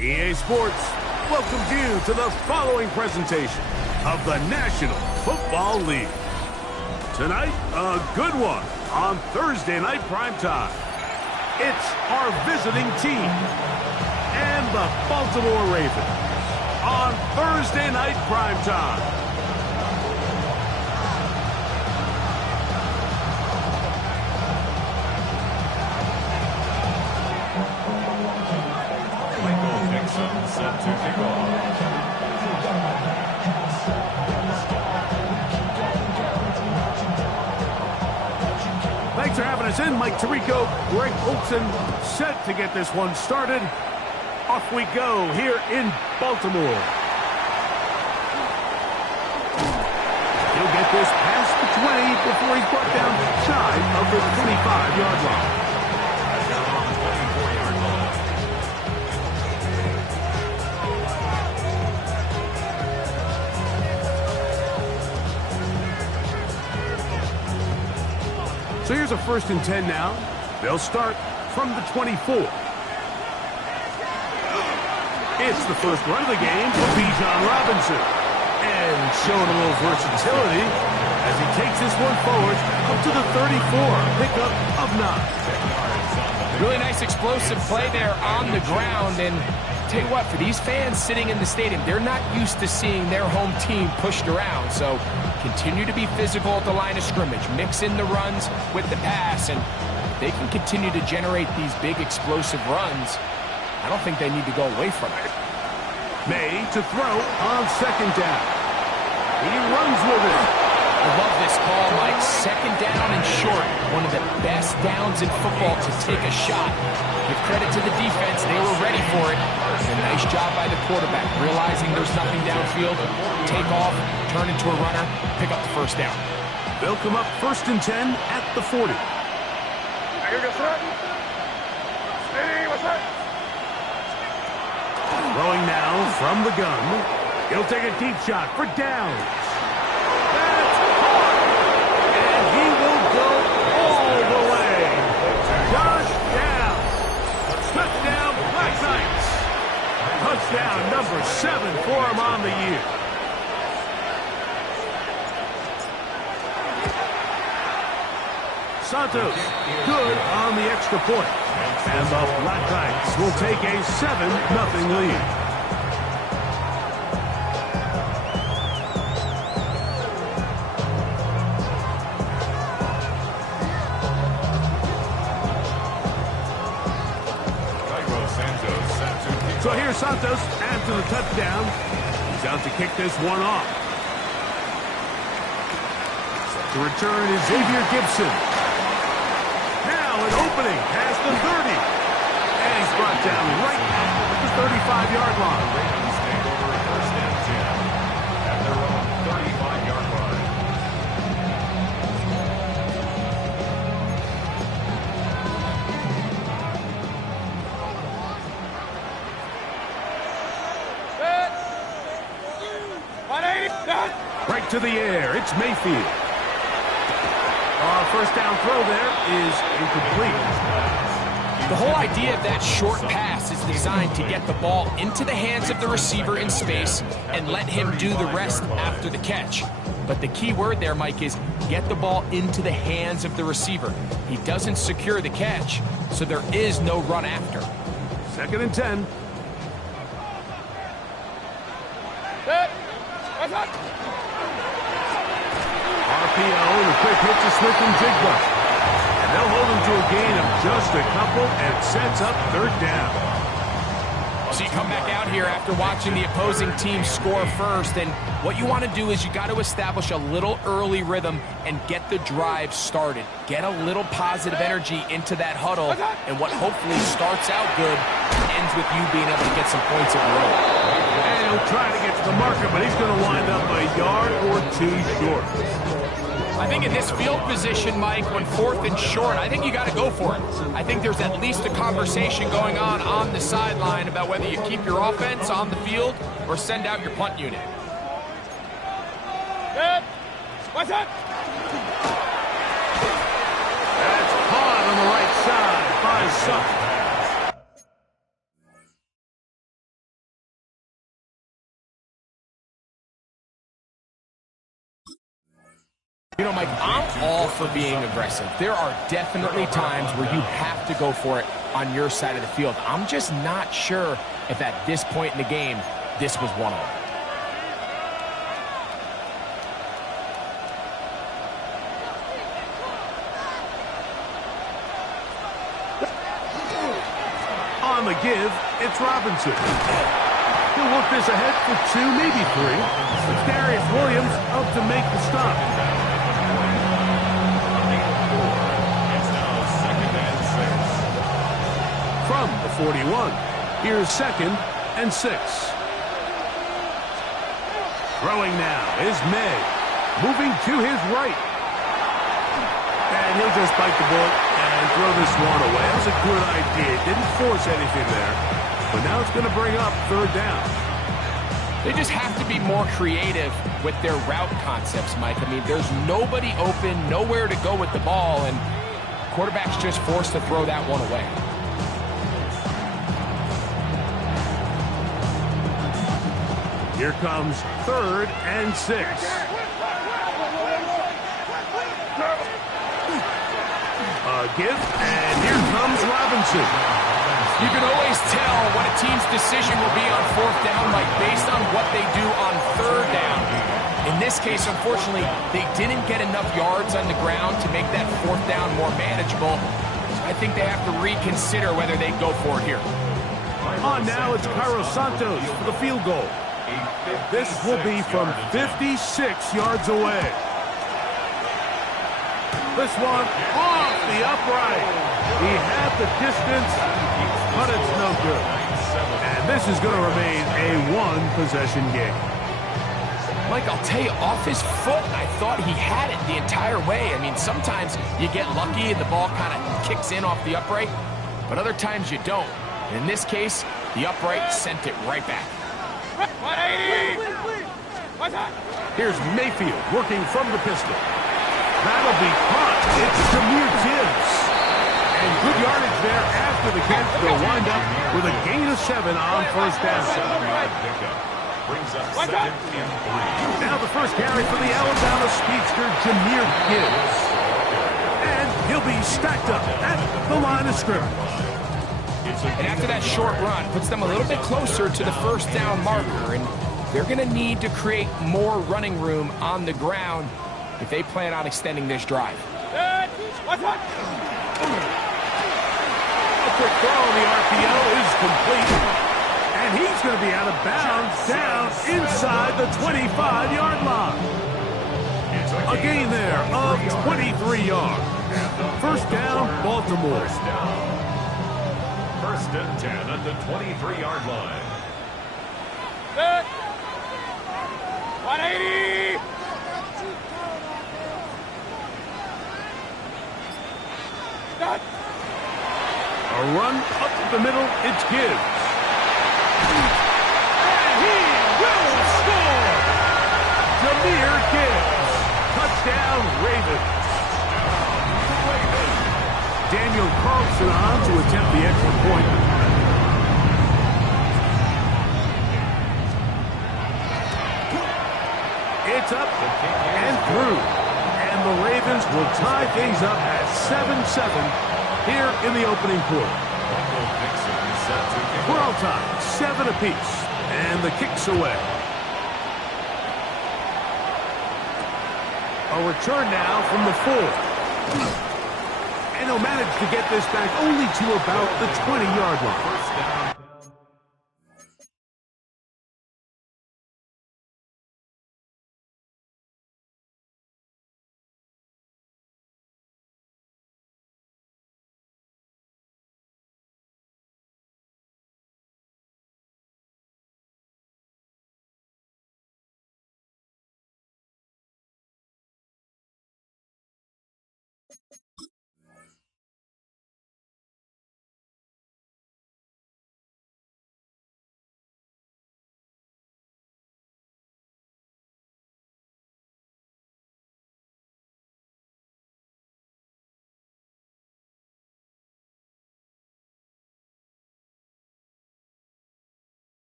EA Sports welcomes you to the following presentation of the National Football League. Tonight, a good one on Thursday Night Primetime. It's our visiting team and the Baltimore Ravens on Thursday Night Primetime. Set to kick off. Thanks for having us in. Mike Tirico, Greg Olson, set to get this one started. Off we go here in Baltimore. He'll get this past the 20 before he's brought down shy of the 25-yard line. So here's a 1st and 10 now. They'll start from the 24. It's the first run of the game for Bijan Robinson. And showing a little versatility as he takes this one forward up to the 34. Pickup of 9. Really nice explosive play there on the ground. And tell you what, for these fans sitting in the stadium, they're not used to seeing their home team pushed around. So continue to be physical at the line of scrimmage. Mix in the runs with the pass, and they can continue to generate these big explosive runs. I don't think they need to go away from it. May to throw on 2nd down. He runs with it. I love this call, Mike. 2nd down and short. One of the best downs in football to take a shot. Give credit to the defense. They were ready for it. And a nice job by the quarterback, realizing there's nothing downfield. Take off, turn into a runner, pick up the 1st down. They'll come up 1st and 10 at the 40. Throwing now from the gun. He'll take a deep shot for downs. That's caught. And he will go all the way. Josh down. Touchdown, Black Knights. Touchdown number 7 for him on the year. Santos, good on the extra point. And the Black Knights will take a 7-0 lead. So here's Santos after the touchdown. He's out to kick this one off. Set to return is Xavier Gibson. Now an opening past the 30. And he's brought down right at the 35-yard line. Ravens take over 1st and 10 at their own 35-yard line. Right to the air. It's Mayfield. Our 1st down throw there is incomplete. The whole idea of that short pass is designed to get the ball into the hands of the receiver in space and let him do the rest after the catch. But the key word there, Mike, is get the ball into the hands of the receiver. He doesn't secure the catch, so there is no run after. 2nd and 10. RPO and a quick hit to Smith and Jigba. And they'll hold him to a gain of just a couple and sets up 3rd down. So you come back out here after watching the opposing team score first, and what you want to do is you got to establish a little early rhythm and get the drive started. Get a little positive energy into that huddle, and what hopefully starts out good ends with you being able to get some points of your own. And he'll try to get to the marker, but he's going to wind up a yard or 2 short. I think in this field position, Mike, when 4th and short, I think you got to go for it. I think there's at least a conversation going on the sideline about whether you keep your offense on the field or send out your punt unit. Good. What's up? That's caught on the right side by Sutton. You know, Mike, I'm all for being aggressive. There are definitely times where you have to go for it on your side of the field. I'm just not sure if at this point in the game, this was one of them. On the give, it's Robinson. He'll work this ahead for 2, maybe 3. It's Darius Williams up to make the stop. From the 41, here's 2nd and 6. Throwing now is May, moving to his right. And he'll just bite the bullet and throw this one away. That was a good idea. Didn't force anything there. But now it's going to bring up 3rd down. They just have to be more creative with their route concepts, Mike. I mean, there's nobody open, nowhere to go with the ball, and quarterback's just forced to throw that one away. Here comes 3rd and 6. A give, and here comes Robinson. You can always tell what a team's decision will be on 4th down, Mike, based on what they do on 3rd down. In this case, unfortunately, they didn't get enough yards on the ground to make that 4th down more manageable. So I think they have to reconsider whether they go for it here. On now, it's Cairo Santos for the field goal. This will be from 56 yards away. This one off the upright. He had the distance, but it's no good. And this is going to remain a 1-possession game. Mike, I'll tell you, off his foot, I thought he had it the entire way. I mean, sometimes you get lucky and the ball kind of kicks in off the upright, but other times you don't. And in this case, the upright sent it right back. 180! What's that? Here's Mayfield working from the pistol. That'll be caught. It's Jahmyr Gibbs. And good yardage there after the catch. They'll wind up with a gain of 7 on 1st down. Brings up 2nd and 3. Now the first carry for the Alabama speedster, Jahmyr Gibbs. And he'll be stacked up at the line of scrimmage. And after that short run, puts them a little bit closer to the 1st down marker, and they're going to need to create more running room on the ground if they plan on extending this drive. What's that? A quick throw on the RPO is complete. And he's going to be out of bounds down inside the 25-yard line. A gain there of 23 yards. 1st down, Baltimore. 1st and 10 at the 23-yard line. Good. 180! Good. A run up the middle, it's Gibbs. And he will score! Jahmyr Gibbs. Touchdown, Ravens. Daniel Carlson on to attempt the extra point. It's up and through. And the Ravens will tie things up at 7-7 here in the opening quarter. We're all tied, 7 apiece. And the kick's away. A return now from the 4. And he'll manage to get this back only to about the 20-yard line.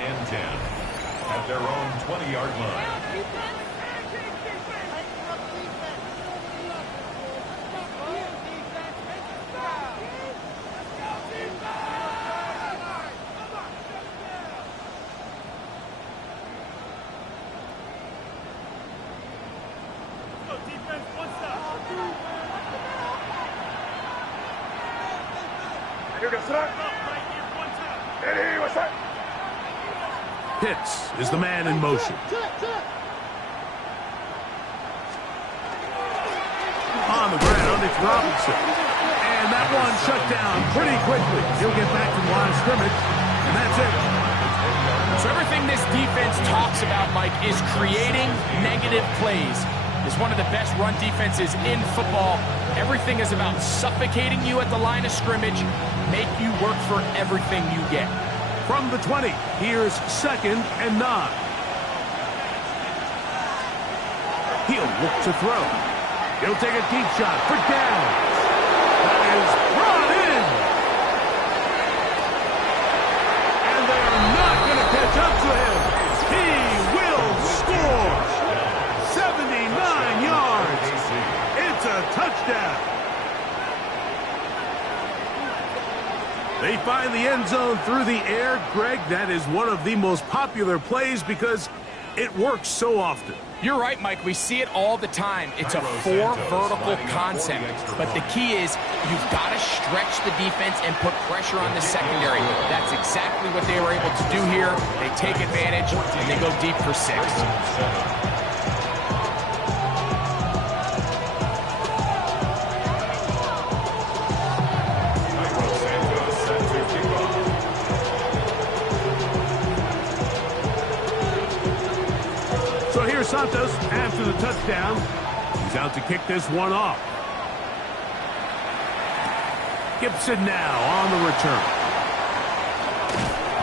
and 10 at their own 20-yard line. Pitts is the man in motion. On the ground, it's Robinson. And that one shut down pretty quickly. He'll get back to the line of scrimmage, and that's it. So everything this defense talks about, Mike, is creating negative plays. It's one of the best run defenses in football. Everything is about suffocating you at the line of scrimmage, make you work for everything you get. From the 20, here's 2nd and 9. He'll look to throw. He'll take a deep shot for down. That is brought in. And they are not going to catch up to him. He will score. 79 yards. It's a touchdown. They find the end zone through the air. Greg, that is one of the most popular plays because it works so often. You're right, Mike. We see it all the time. It's a 4 vertical concept. But the key is you've got to stretch the defense and put pressure on the secondary. That's exactly what they were able to do here. They take advantage, and they go deep for 6. Santos, after the touchdown, he's out to kick this one off. Gibson now on the return.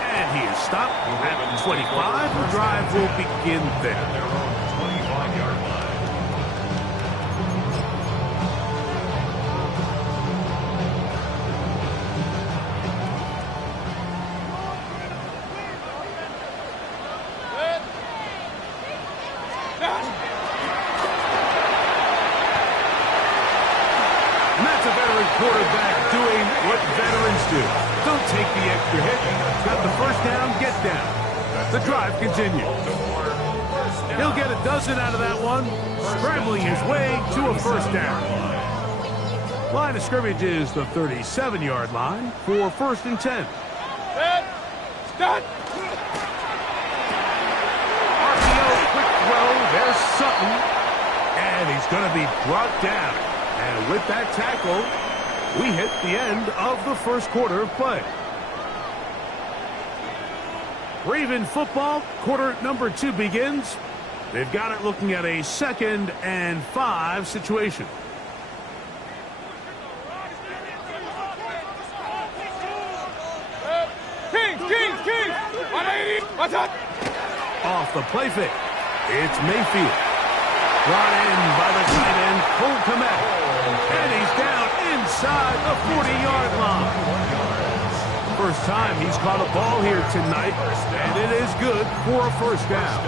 And he is stopped at 25. The drive will begin there. Their own 25-yard line. Quarterback doing what veterans do. Don't take the extra hit. Got the first down, get down. The drive continues. He'll get a dozen out of that one, scrambling his way to a first down. Line of scrimmage is the 37-yard line for 1st and 10. Start. RPO, quick throw. There's Sutton. And he's going to be brought down. And with that tackle, we hit the end of the first quarter of play. Raven football, quarter number 2 begins. They've got it looking at a 2nd and 5 situation. Kings! 180! What's up? Off the play fake, it's Mayfield. Brought in by the tight end, Cole Kmet. And he's down inside the 40-yard line. First time he's caught a ball here tonight, and it is good for a first down.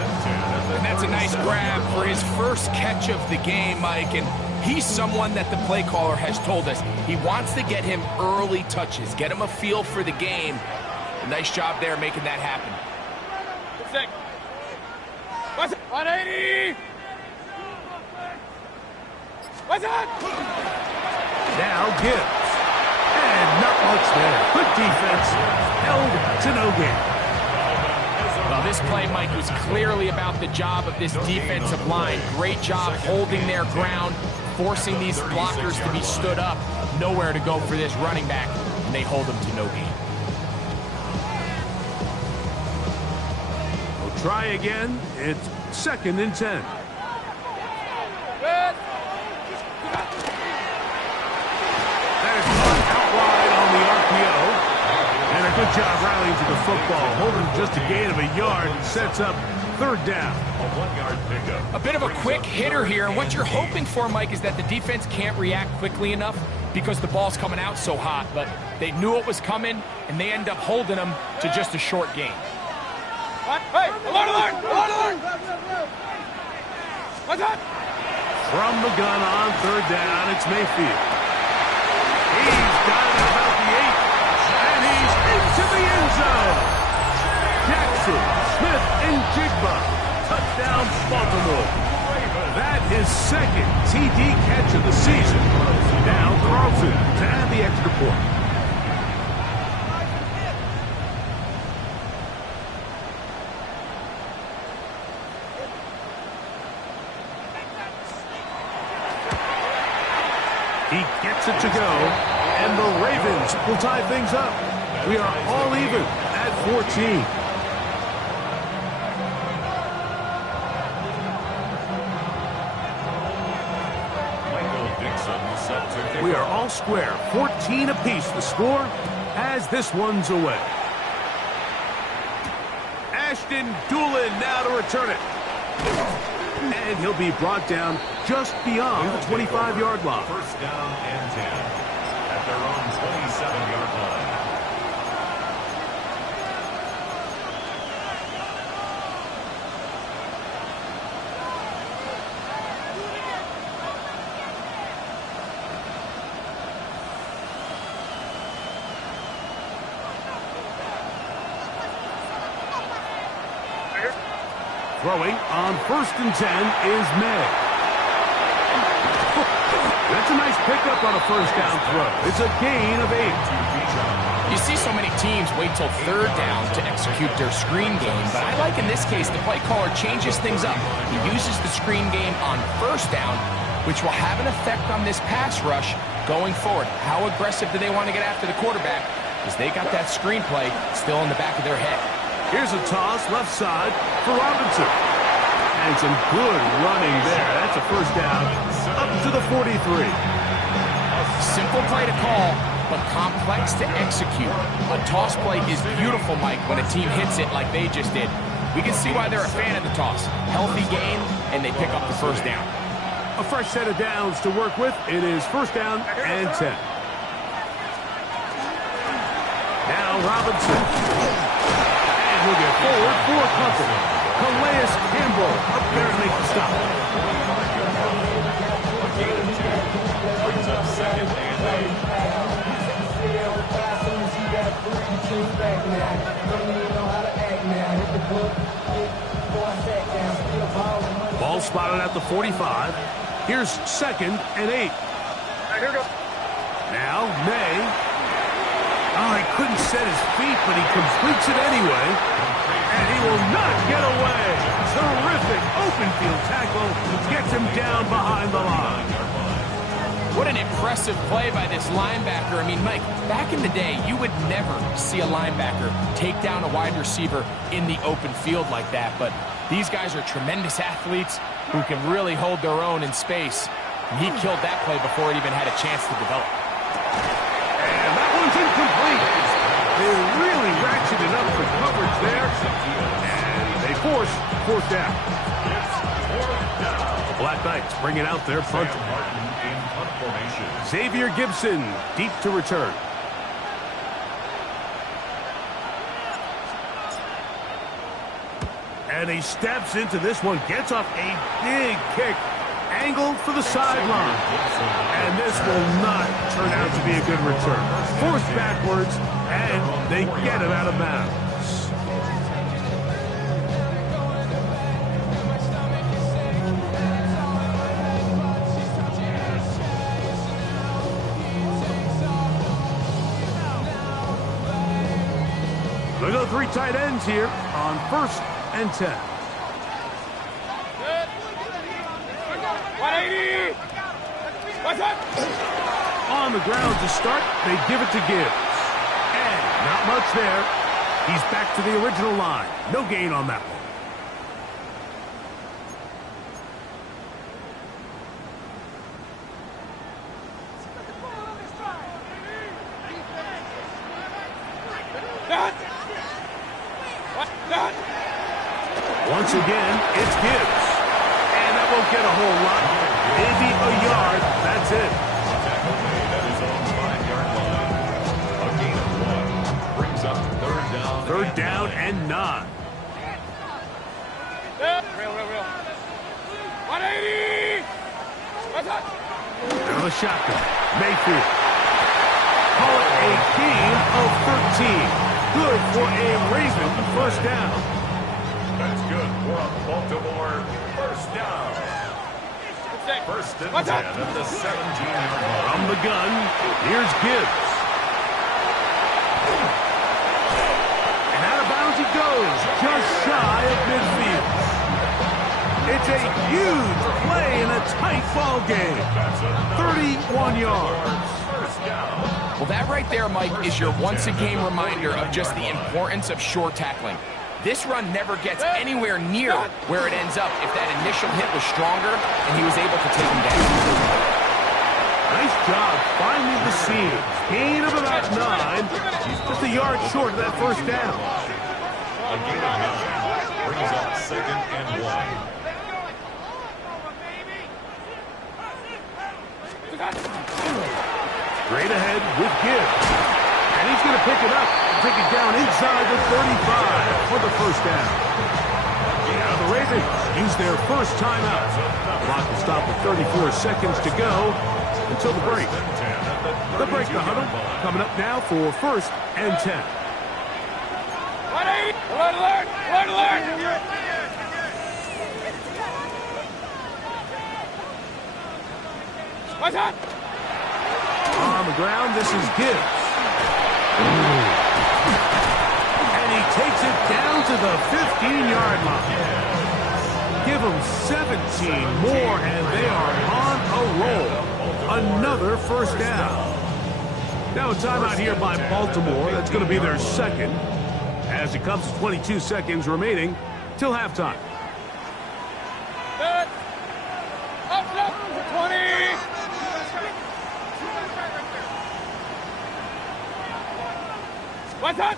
And that's a nice grab for his first catch of the game, Mike. And he's someone that the play caller has told us he wants to get him early touches, get him a feel for the game. A nice job there making that happen. 180! What's up? Now Gibbs. And not much there. Good defense. Held to no gain. Well, this play, Mike, was clearly about the job of this defensive line. Great job holding their ground, forcing these blockers to be stood up. Nowhere to go for this running back, and they hold him to no gain. We'll try again. It's 2nd and 10. Good job rallying to the football, holding just a gain of a yard, and sets up 3rd down. A 1-yard pickup. A bit of a quick hitter here, and what you're hoping for, Mike, is that the defense can't react quickly enough because the ball's coming out so hot, but they knew it was coming, and they end up holding them to just a short gain. Hey, alert! What's that? From the gun on third down, it's Mayfield. He's got it at about the 8, and he's into the end zone. Jackson, Smith, and Jigba. Touchdown, Baltimore. That is second TD catch of the season. Now Carlson to add the extra point. He gets it to go, and the Ravens will tie things up. We are all even at 14. We are all square, 14 apiece the score as this one's away. Ashton Doolin now to return it. And he'll be brought down just beyond the 25-yard line. First down and 10 at their own 27-yard line. Throwing on 1st and 10 is May. That's a nice pickup on a first down throw. It's a gain of 8. You see so many teams wait till third down to execute their screen game, but I like in this case the play caller changes things up. He uses the screen game on first down, which will have an effect on this pass rush going forward. How aggressive do they want to get after the quarterback? Because they got that screen play still in the back of their head. Here's a toss left side for Robinson. And some good running there. That's a first down up to the 43. Simple play to call, but complex to execute. A toss play is beautiful, Mike, when a team hits it like they just did. We can see why they're a fan of the toss. Healthy game, and they pick up the first down. A fresh set of downs to work with. It is first down and 10. Now Robinson. He'll get forward for company. Calais Campbell up there to make the stop. A gain of 2 brings up second and 8. Ball spotted at the 45. Here's 2nd and 8. Here goes. Now May. Oh, he couldn't set his feet, but he completes it anyway. And he will not get away. Terrific open field tackle. Gets him down behind the line. What an impressive play by this linebacker. I mean, Mike, back in the day, you would never see a linebacker take down a wide receiver in the open field like that. But these guys are tremendous athletes who can really hold their own in space. And he killed that play before it even had a chance to develop. And that one's incomplete. They really ratcheted up the coverage there. And they force 4th down. Black Knights bring it out there, punting. Xavier Gibson deep to return. And he steps into this one, gets off a big kick, angled for the sideline. And this will not turn out to be a good return. Forced backwards, and they get it out of bounds. We go 3 tight ends here on 1st and 10. 180! What's up? On the ground to start, they give it to Gibbs. And not much there. He's back to the original line. No gain on that one. Once again, it's Gibbs. And that won't get a whole lot. Maybe a yard. That's it. Tackle made at his own 5-yard line. A gain of 1 brings up 3rd down. 3rd down and 9. the shotgun. Mayfield. Call it a gain of 13. Good for a Raven first down. That's good for a Baltimore first down. First and 10 at the 17-yard line. From the gun, here's Gibbs. And out of bounds he goes, just shy of midfield. It's a huge play in a tight ball game. 31 yards. First down. Well, that right there, Mike, is your once-a-game reminder of just the importance of short tackling. This run never gets anywhere near where it ends up if that initial hit was stronger and he was able to take him down. Nice job finding the seam. Gain of about 9. Just a yard short of that first down. A gain of 9 brings up 2nd and 1. Straight ahead with Gibbs. And he's going to pick it up and take it down inside the 35 for the first down. Now the Ravens use their first timeout. The clock will stop with 34 seconds to go until the break. The break, the huddle, coming up now for 1st and 10. Alert, alert! Alert, alert! What's up? On the ground, this is Gibbs. And he takes it down to the 15-yard line. Give them 17 more, and they are on a roll. Another first down. Now a timeout here by Baltimore. That's going to be their second, as it comes to 22 seconds remaining till halftime. Up, 20! What's up?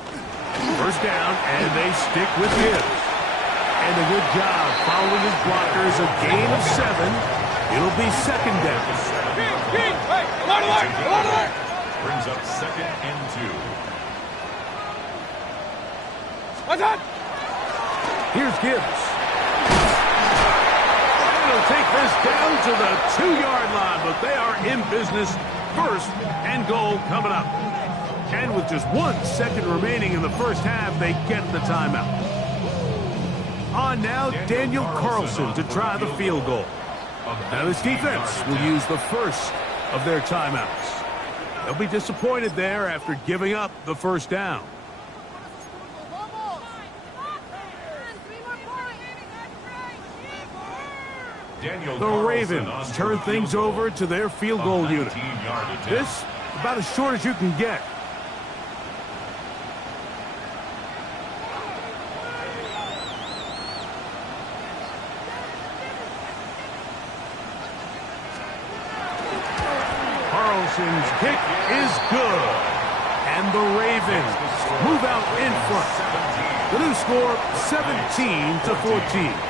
First down, and they stick with Gibbs. And a good job following his blockers. A gain of 7. It'll be second down. Hey, alert, alert! Alert, alert! Brings up 2nd and 2. What's up? Here's Gibbs. And he'll take this down to the 2-yard line, but they are in business. 1st and goal coming up. And with just 1 second remaining in the first half, they get the timeout. On now, Daniel Carlson to try the field goal. Now this defense will use the first of their timeouts. They'll be disappointed there after giving up the first down. The Ravens turn things over to their field goal unit. This, about as short as you can get. Carlson's kick is good. And the Ravens move out in front. The new score, 17-14.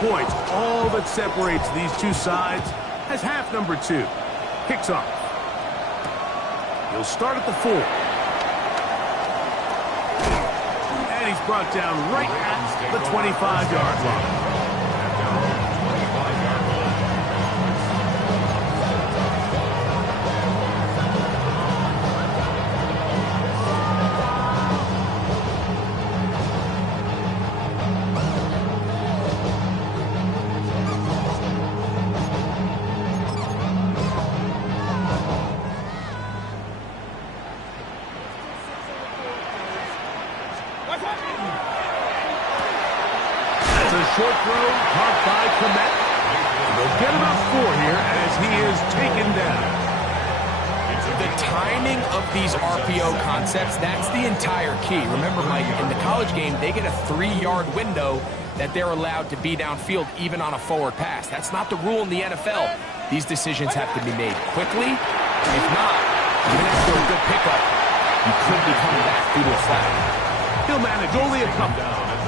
Points, all that separates these two sides, as half number 2 kicks off. He'll start at the 4. And he's brought down right at the 25-yard line. timing of these RPO concepts, that's the entire key. Remember, Mike, in the college game, they get a 3-yard window that they're allowed to be downfield even on a forward pass. That's not the rule in the NFL. These decisions have to be made quickly. If not, even after a good pickup, you could be coming back due to a flag. He'll manage only a couple.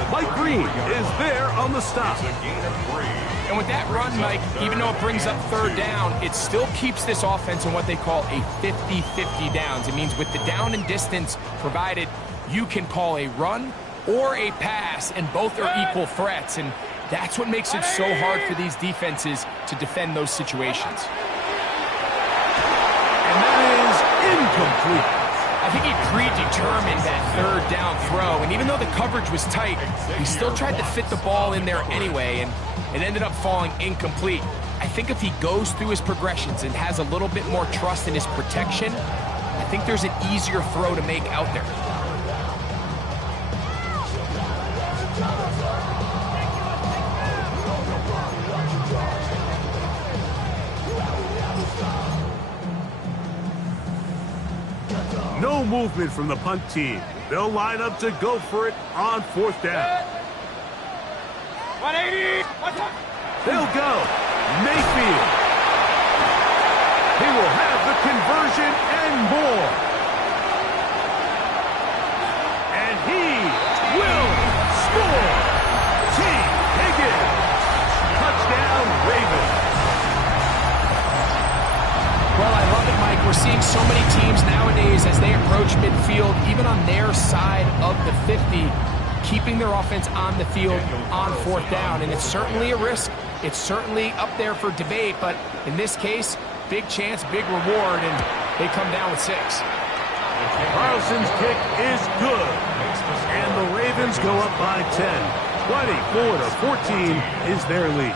Mike Green is there on the stop. It's a gain of 3. And with that run, Mike, even though it brings up third down, it still keeps this offense in what they call a 50-50 downs. It means with the down and distance provided, you can call a run or a pass, and both are equal threats. And that's what makes it so hard for these defenses to defend those situations. And that is incomplete. I think he predetermined that third down throw, and even though the coverage was tight, he still tried to fit the ball in there anyway, and it ended up falling incomplete. I think if he goes through his progressions and has a little bit more trust in his protection, I think there's an easier throw to make out there. No movement from the punt team. They'll line up to go for it on fourth down. 180. They'll go. Mayfield. He will have the conversion and more. And he will score. T. Higgins. Touchdown, Ravens. Well, I love it, Mike. We're seeing so many teams nowadays as they approach midfield, even on their side of the 50, keeping their offense on the field on fourth down. And it's certainly a risk. It's certainly up there for debate, but in this case, big chance, big reward, and they come down with 6. Carlson's kick is good. And the Ravens go up by 10. 24-14 is their lead.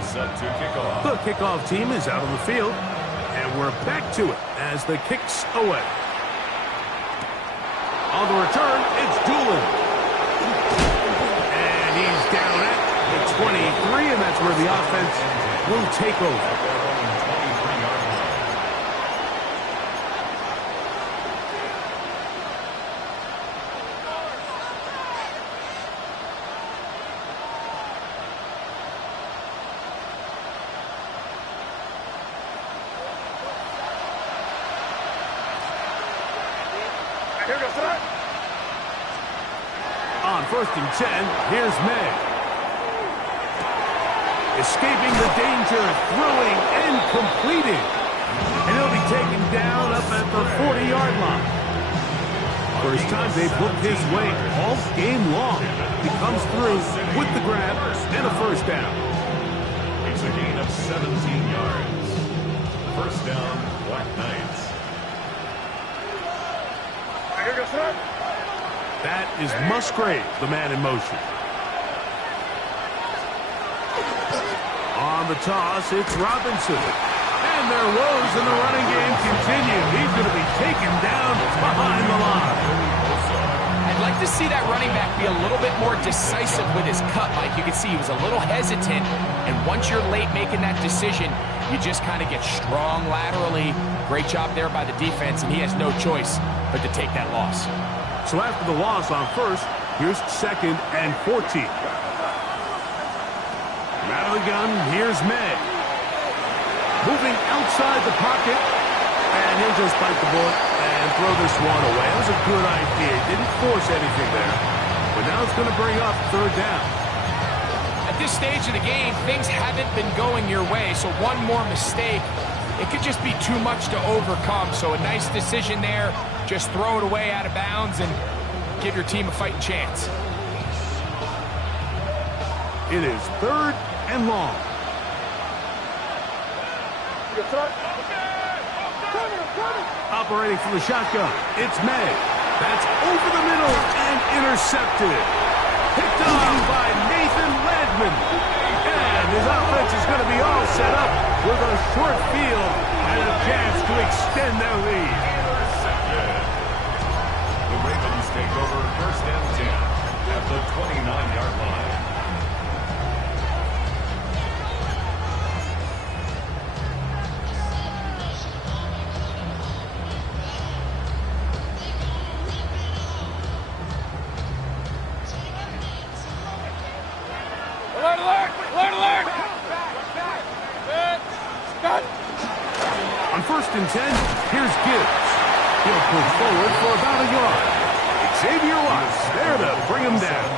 Set to kick off. The kickoff team is out on the field, and we're back to it as the kick's away. On the return, it's Doolin. And he's down at the 23, and that's where the offense will take over. On 1st and 10, here's May. Escaping the danger, throwing and completing. And he'll be taken down up at the 40-yard line. First time they've looked his way all game long. He comes through with the grab and a first down. It's a gain of 17 yards. First down, Black Knights. That is Musgrave, the man in motion. On the toss, it's Robinson. And their woes in the running game continue. He's going to be taken down behind the line. I'd like to see that running back be a little bit more decisive with his cut. Like you can see, he was a little hesitant. And once you're late making that decision, you just kind of get strong laterally. Great job there by the defense, and he has no choice but to take that loss. So after the loss on first, here's 2nd and 14. Out of the gun, here's May. Moving outside the pocket, and he'll just bite the bullet and throw this one away. That was a good idea. Didn't force anything there. But now it's going to bring up 3rd down. At this stage of the game, things haven't been going your way, so one more mistake, it could just be too much to overcome. So a nice decision there. Just throw it away out of bounds and give your team a fighting chance. It is 3rd and long. Operating from the shotgun, it's May. That's over the middle and intercepted. Picked off by Nathan Ledman. And his offense is going to be all set up with a short field and a chance to extend their lead. The Ravens take over 1st and 10 at the 29-yard line. and 10. Here's Gibbs. He'll push forward for about a yard. Xavier Watts there to bring him down.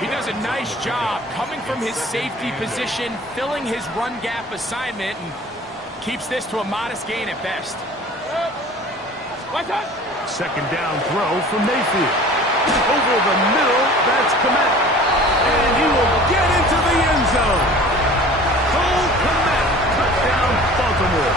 He does a nice job coming from his safety position, filling his run gap assignment, and keeps this to a modest gain at best. Second down throw from Mayfield. Over the middle, that's Kmet. And he will get into the end zone. Cole Kmet, touchdown, Baltimore.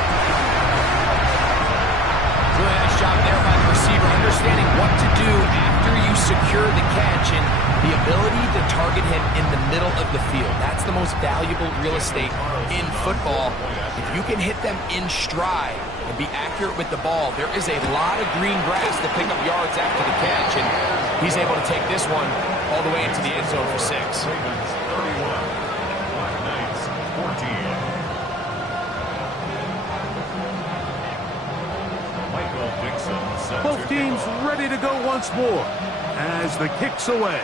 Really nice job there by the receiver, understanding what to do after you secure the catch and the ability to target him in the middle of the field. That's the most valuable real estate in football. If you can hit them in stride and be accurate with the ball, there is a lot of green grass to pick up yards after the catch, and he's able to take this one all the way into the end zone for 6. Ravens 31, Knights 14. Michael Dixon set Both to teams kick off. ready to go once more as the kick's away.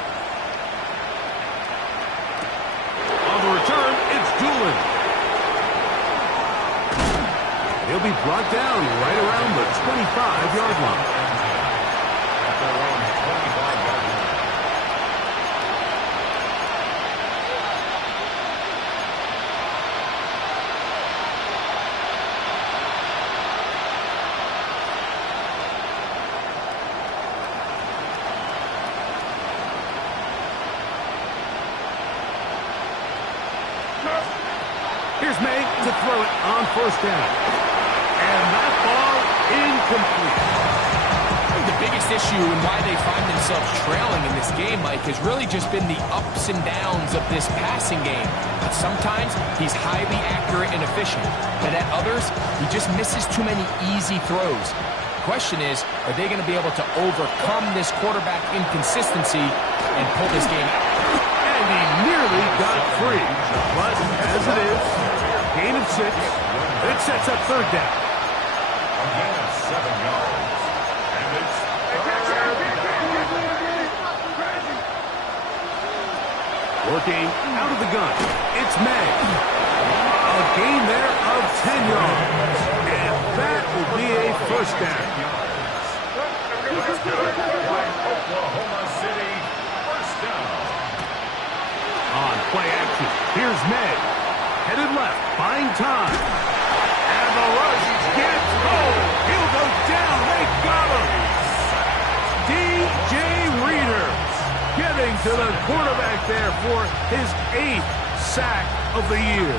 On the return, it's Doolin. He'll be brought down right around the 25-yard line. At their own 25-yard line. Here's May to throw it on first down. And that ball incomplete. The biggest issue and why they find themselves trailing in this game, Mike, has really just been the ups and downs of this passing game. Sometimes he's highly accurate and efficient, but at others, he just misses too many easy throws. The question is, are they going to be able to overcome this quarterback inconsistency and pull this game out? And he nearly got free. But as it is, gain of 6. It sets up third down. A gain of 7 yards. And it's third down. Working out of the gun. It's May. A gain there of 10 yards. And that will be a first down. That's good. Oklahoma City, first down. On play action, here's May. Headed left, buying time. And the rush gets home. He'll go down. They got him. DJ Reader getting to the quarterback there for his 8th sack of the year.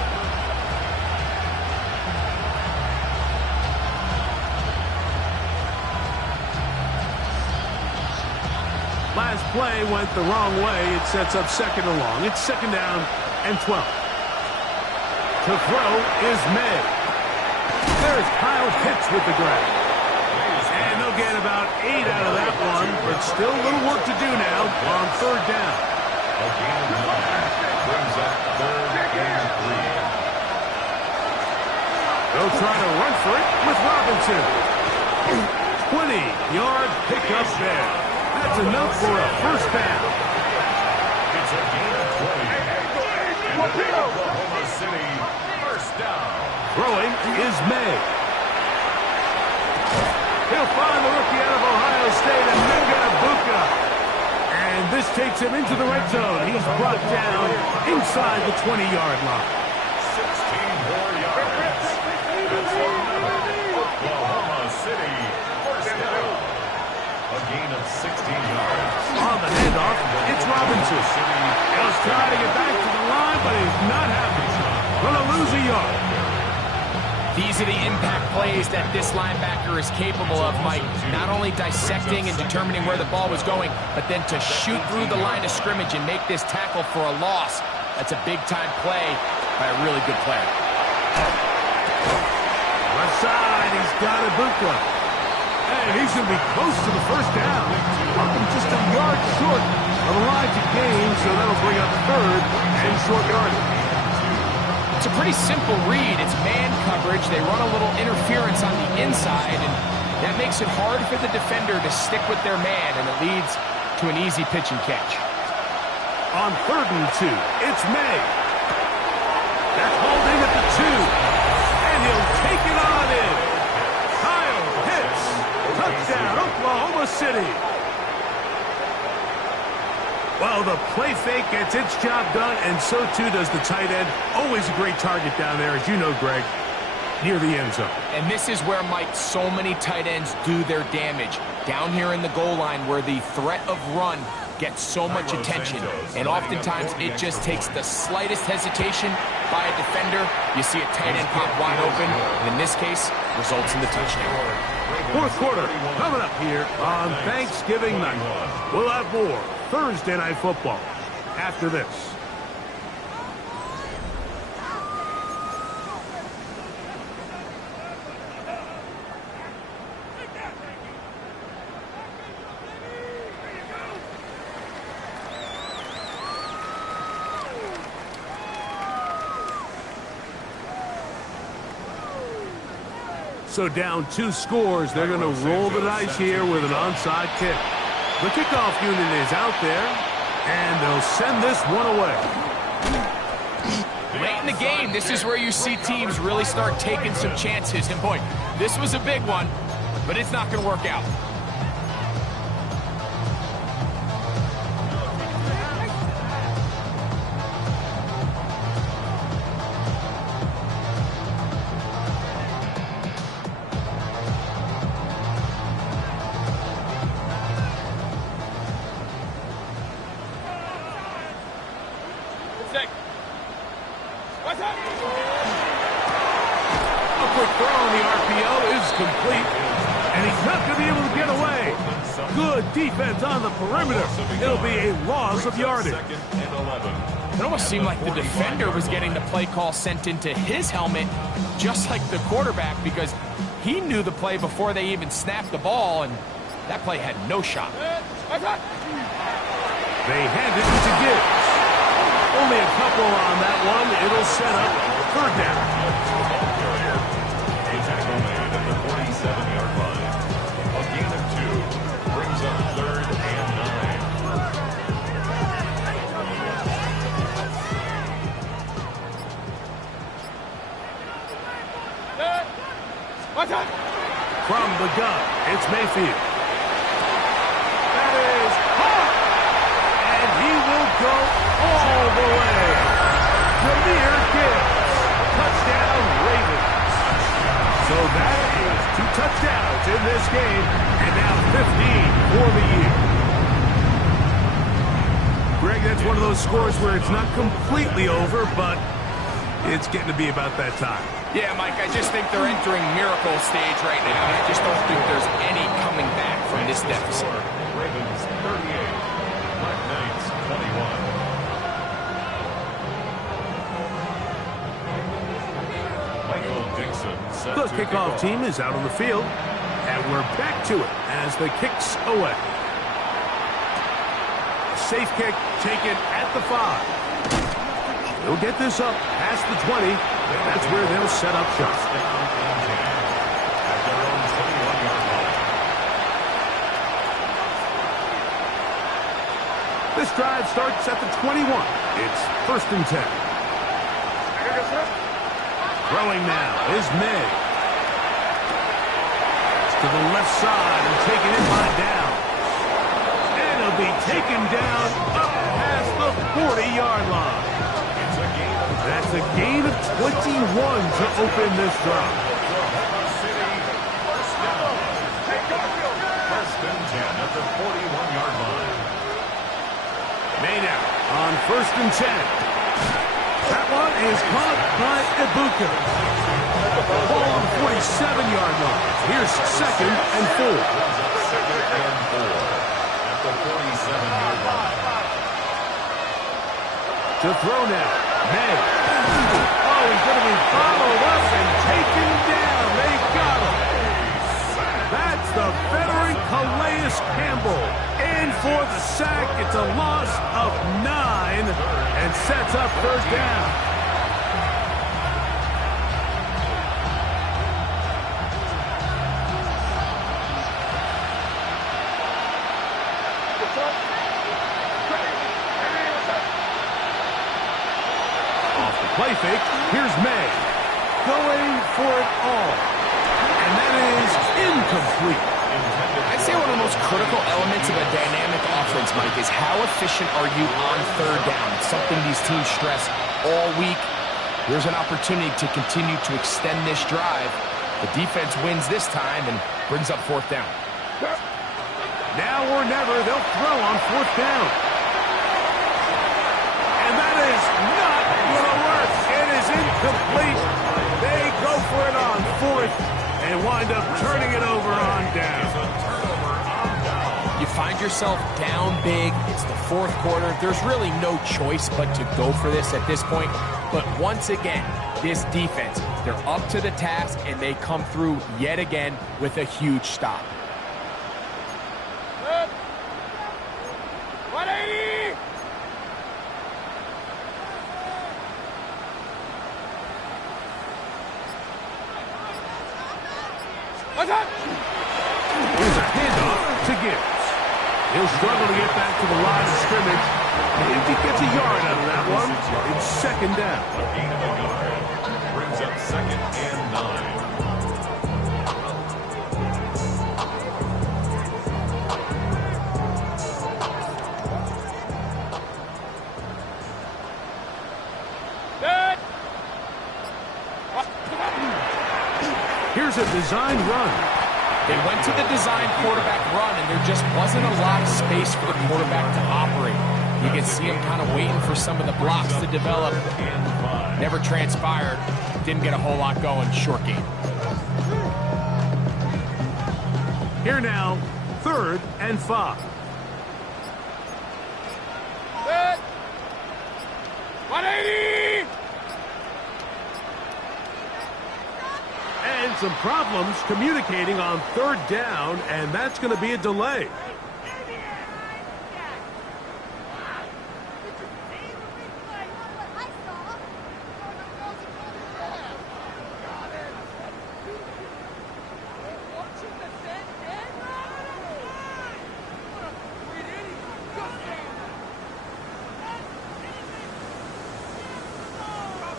Last play went the wrong way. It sets up second and long. It's second down and 12. To throw is May. There's Kyle Pitts with the grab. And they'll get about 8 out of that one, but still a little work to do now on third down. A gain of 9 brings up third and 3. They'll try to run for it with Robinson. 20-yard pickup there. That's enough for a first down. It's a gain of 20. And Oklahoma City, first down. Throwing is May. He'll find the rookie out of Ohio State, Emeka Egbuka. And this takes him into the red zone. He's brought down inside the 20-yard line. 16 more yards. That's Oklahoma City, first down. A gain of 16 yards. On the handoff, it's Robinson. He'll try to get back to the line, but he's not happy. Gonna lose a yard. These are the impact plays that this linebacker is capable of, Mike. Not only dissecting and determining where the ball was going, but then to shoot through the line of scrimmage and make this tackle for a loss. That's a big-time play by a really good player. Left side, he's got Egbuka. And he's going to be close to the first down. Welcome just a yard short of the line to gain, so that'll bring up third and short yardage. It's a pretty simple read. It's man coverage. They run a little interference on the inside, and that makes it hard for the defender to stick with their man, and it leads to an easy pitch and catch. On 3rd and 2, it's May. That's holding at the 2. And And he'll take it on in. Kyle hits. Touchdown, Oklahoma City. Well, the play fake gets its job done, and so too does the tight end. Always a great target down there, as you know, Greg, near the end zone. And this is where, Mike, so many tight ends do their damage. Down here in the goal line where the threat of run gets so much attention. And oftentimes it just takes the slightest hesitation by a defender. You see a tight end pop wide open, and in this case, results in the touchdown. Fourth quarter coming up here on Thanksgiving night. We'll have more Thursday Night Football after this. So down 2 scores, they're going to roll the dice here with an onside kick. The kickoff unit is out there, and they'll send this one away. Late in the game, this is where you see teams really start taking some chances. And boy, this was a big one, but it's not going to work out. A quick throw on the RPO is complete, and he's not going to be able to get away. Good defense on the perimeter. It'll be a loss of yardage. It almost seemed like the defender was getting the play call sent into his helmet, just like the quarterback, because he knew the play before they even snapped the ball, and that play had no shot. They hand it to Gibbs. Only a couple on that one. It'll set up third down. A tackle made at the 47-yard line. A gain of 2 brings up 3rd and 9. From the gun, it's Mayfield. That is hot. And he will go all the way. Jahmyr Gibbs. Touchdown, Ravens. So that is 2 touchdowns in this game, and now 15 for the year. Greg, that's one of those scores where it's not completely over, but it's getting to be about that time. Yeah, Mike, I just think they're entering miracle stage right now, and I just don't think there's any coming back from this deficit. Ravens 38, Black Knights 21. The kickoff team is out on the field, and we're back to it as the kick's away. Safe kick taken at the 5. They'll get this up past the 20. That's where they'll set up shop. At their own 21-yard line. This drive starts at the 21. It's 1st and 10. Throwing now is May. To the left side and taken in by down. And he'll be taken down up past the 40-yard line. That's a gain of 21 to open this drive. First and 10 at the 41-yard line. May now on 1st and 10. That one is caught by Ibuka. Ball on the 47-yard line. Here's 2nd and 4. 2nd and 4 at the 47-yard line. To throw now, May. Oh, he's going to be followed up and taken down. They got him. That's the veteran Calais Campbell. In for the sack. It's a loss of 9 and sets up 3rd down. Off the play fake, here's May. going for it all. And that is incomplete. I'd say one of the most critical elements of a dynamic offense, Mike, is how efficient are you on third down. It's something these teams stress all week. Here's an opportunity to continue to extend this drive. The defense wins this time and brings up fourth down. Now or never, they'll throw on fourth down. And that is not going to work. It is incomplete. They go for it on fourth and wind up turning it over on down. You find yourself down big. It's the fourth quarter. There's really no choice but to go for this at this point. But once again, this defense, they're up to the task, and they come through yet again with a huge stop. 180! What's up? Here's a handoff to Gibbs. He'll struggle to get back to the line of scrimmage. If he gets a yard out of that one, it's second down. A gain of a yard brings up 2nd and 9. Good. Here's a design run. They went to the design quarterback run, and there just wasn't a lot of space for the quarterback to operate. You can see him kind of waiting for some of the blocks to develop. Never transpired. Didn't get a whole lot going. Short game. Here now, 3rd and 5. Good. 180! And some problems communicating on 3rd down, and that's going to be a delay.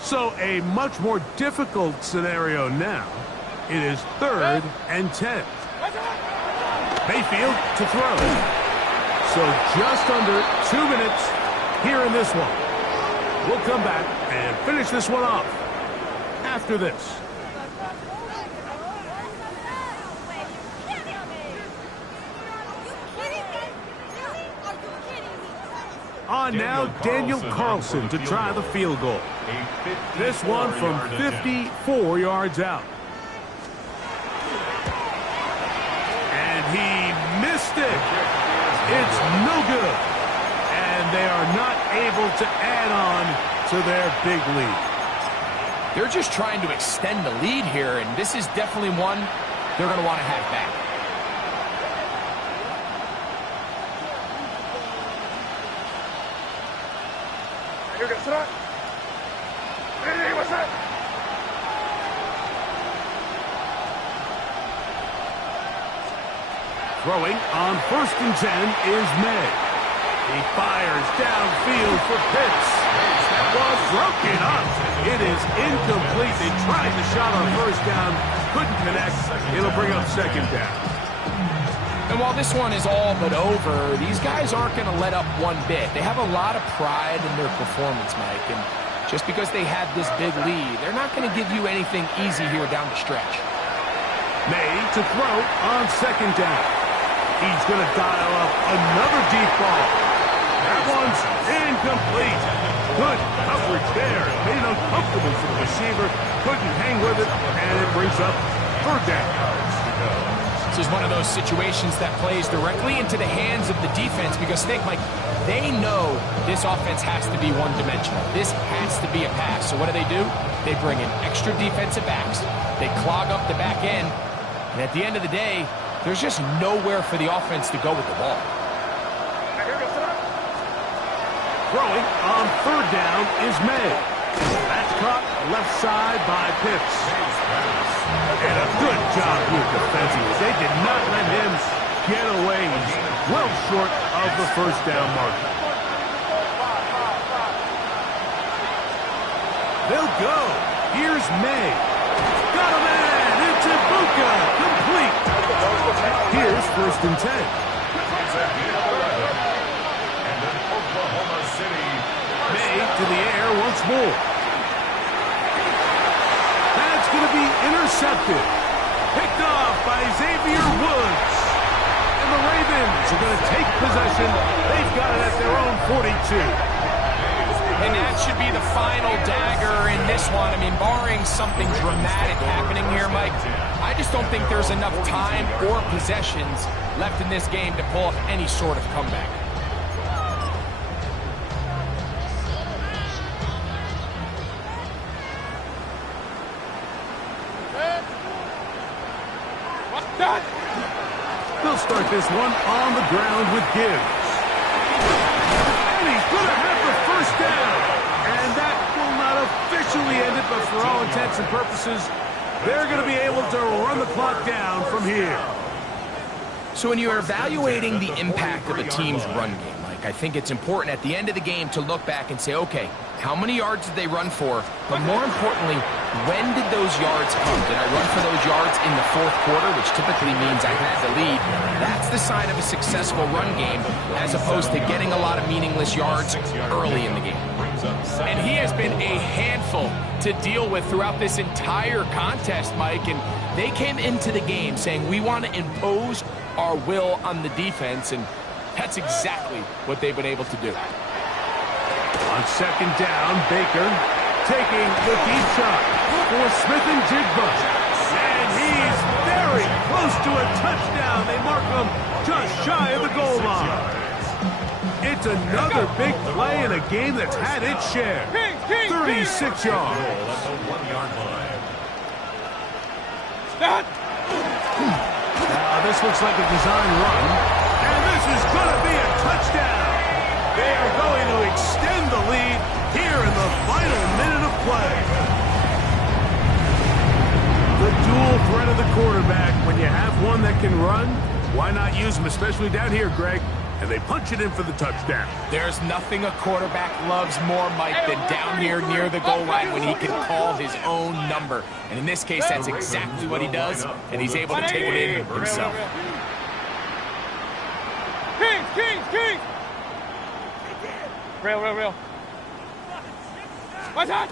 So a much more difficult scenario now. It is 3rd and 10. Mayfield to throw. So just under 2 minutes here in this one. We'll come back and finish this one off after this. On now, Daniel Carlson to try the field goal. This one from 54 yards out. And he missed it. It's no good. And they are not able to add on to their big lead. They're just trying to extend the lead here, and this is definitely one they're going to want to have back. Throwing on 1st and 10 is May. He fires downfield for Pitts. That ball broken up. It is incomplete. They tried the shot on 1st down, couldn't connect. It'll bring up 2nd down. And while this one is all but over, these guys aren't going to let up one bit. They have a lot of pride in their performance, Mike. And just because they had this big lead, they're not going to give you anything easy here down the stretch. May to throw on 2nd down. He's going to dial up another deep ball. That one's incomplete. Good coverage there. Made it uncomfortable for the receiver. Couldn't hang with it, and it brings up 3rd down. This is one of those situations that plays directly into the hands of the defense because, think, Mike, they know this offense has to be one-dimensional. This has to be a pass. So what do? They bring in extra defensive backs. They clog up the back end. And at the end of the day, there's just nowhere for the offense to go with the ball. Throwing on 3rd down is May. That's caught left side by Pitts. And a good job here defensively. They did not let him get away. He's well short of the 1st down marker. They'll go Here's May. Got a man. It's Ibuka. Complete. Here's 1st and 10. It's a gain of 11. And then Oklahoma City. May to the air once more. That's going to be intercepted. Picked off by Xavier Woods. And the Ravens are going to take possession. They've got it at their own 42. And that should be the final dagger in this one. I mean, barring something dramatic happening here, Mike, I just don't think there's enough time or possessions left in this game to pull off any sort of comeback. They'll start this one on the ground with Gibbs. And he's going to have the first down. And that will not officially end it, but for all intents and purposes, they're going to be able to run the clock down from here. So when you're evaluating the impact of a team's run game, Mike, I think it's important at the end of the game to look back and say, okay, how many yards did they run for? But more importantly, when did those yards come? Did I run for those yards in the 4th quarter, which typically means I had the lead? That's the sign of a successful run game, as opposed to getting a lot of meaningless yards early in the game. And he has been a handful to deal with throughout this entire contest, Mike. And they came into the game saying, we want to impose our will on the defense, and that's exactly what they've been able to do. On 2nd down, Baker taking the deep shot for Smith and Jigba. And he's very close to a touchdown. They mark him just shy of the goal line. It's another big play in a game that's had its share. 36 yards. Stop. Now this looks like a design run. And this is going to be a touchdown. They are going to extend the lead here in the final minute of play. The dual threat of the quarterback. When you have one that can run, why not use him, especially down here, Greg? And they punch it in for the touchdown. There's nothing a quarterback loves more, Mike, than down here near the goal line when he can call his own number. And in this case, that's exactly what he does, and he's able to take it in himself. King! Real. What's that?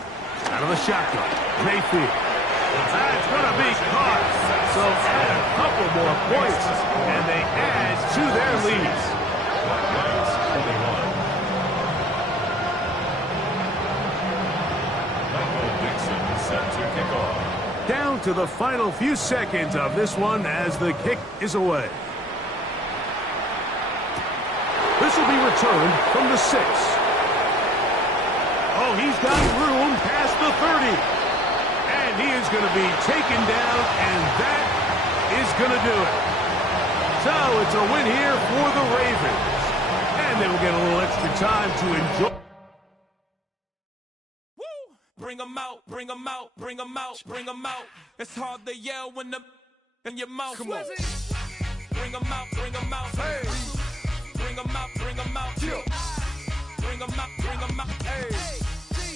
Out of the shotgun, Mayfield. That's going to be caught. So add a couple more points, and they add to their lead. Down to the final few seconds of this one as the kick is away. This will be returned from the 6. Oh, he's got room past the 30. And he is going to be taken down, and that is going to do it. So it's a win here for the Ravens. And they will get a little extra time to enjoy. Bring 'em out, bring 'em out, bring 'em out, bring 'em out. It's hard to yell when the in your mouth. Come on. Bring 'em out, bring 'em out. Hey. Bring 'em out, bring 'em out. Yeah. Bring 'em out, bring 'em out. Hey.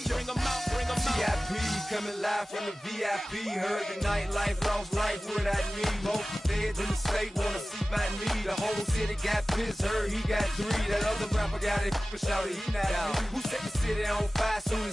Bring 'em out, bring 'em out. VIP coming live from the VIP. Heard the nightlife, lost life without me. Most feds in the state wanna see by me. The whole city got pissed, heard he got 3. That other rapper got it, but shouted he not me. Who set the city on fire soon as